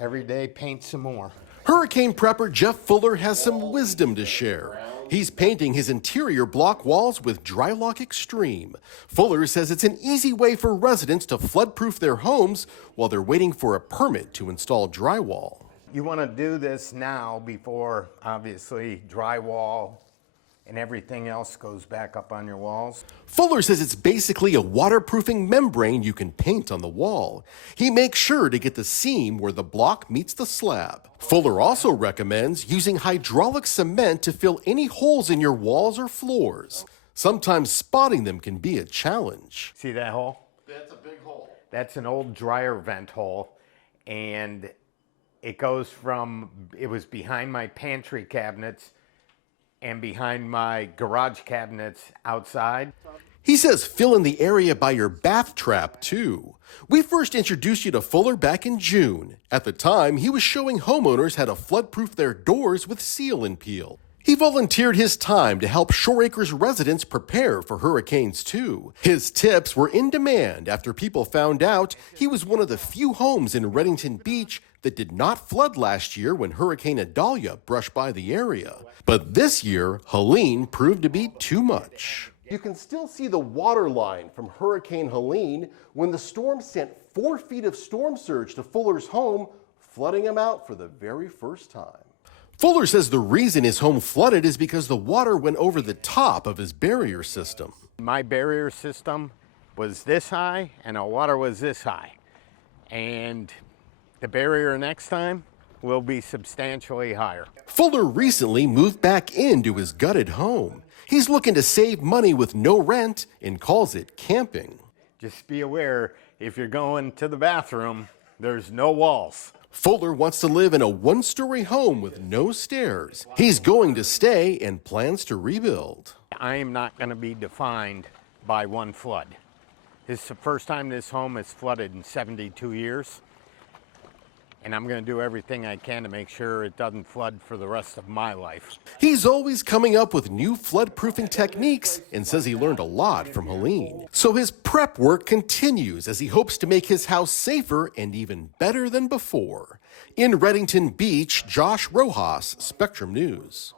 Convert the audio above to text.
Every day, paint some more. Hurricane prepper Jeff Fuller has some wisdom to share. He's painting his interior block walls with Drylok Extreme. Fuller says it's an easy way for residents to flood-proof their homes while they're waiting for a permit to install drywall. You want to do this now before, obviously, drywall and everything else goes back up on your walls. Fuller says it's basically a waterproofing membrane you can paint on the wall. He makes sure to get the seam where the block meets the slab. Fuller also recommends using hydraulic cement to fill any holes in your walls or floors. Sometimes spotting them can be a challenge. See that hole? That's a big hole. That's an old dryer vent hole, and it goes from, it was behind my pantry cabinets and behind my garage cabinets outside. He says fill in the area by your bath trap, too. We first introduced you to Fuller back in June. At the time, he was showing homeowners how to flood-proof their doors with seal and peel. He volunteered his time to help Shore Acres residents prepare for hurricanes, too. His tips were in demand after people found out he was one of the few homes in Redington Beach that did not flood last year when Hurricane Idalia brushed by the area. But this year, Helene proved to be too much. You can still see the water line from Hurricane Helene when the storm sent 4 feet of storm surge to Fuller's home, flooding him out for the very first time. Fuller says the reason his home flooded is because the water went over the top of his barrier system. My barrier system was this high and the water was this high. And the barrier next time will be substantially higher. Fuller recently moved back into his gutted home. He's looking to save money with no rent and calls it camping. Just be aware, if you're going to the bathroom, there's no walls. Fuller wants to live in a 1-story home with no stairs. He's going to stay and plans to rebuild. I am not going to be defined by one flood. This is the first time this home has flooded in 72 years. And I'm going to do everything I can to make sure it doesn't flood for the rest of my life. He's always coming up with new flood-proofing techniques and says he learned a lot from Helene. So his prep work continues as he hopes to make his house safer and even better than before. In Redington Beach, Josh Rojas, Spectrum News.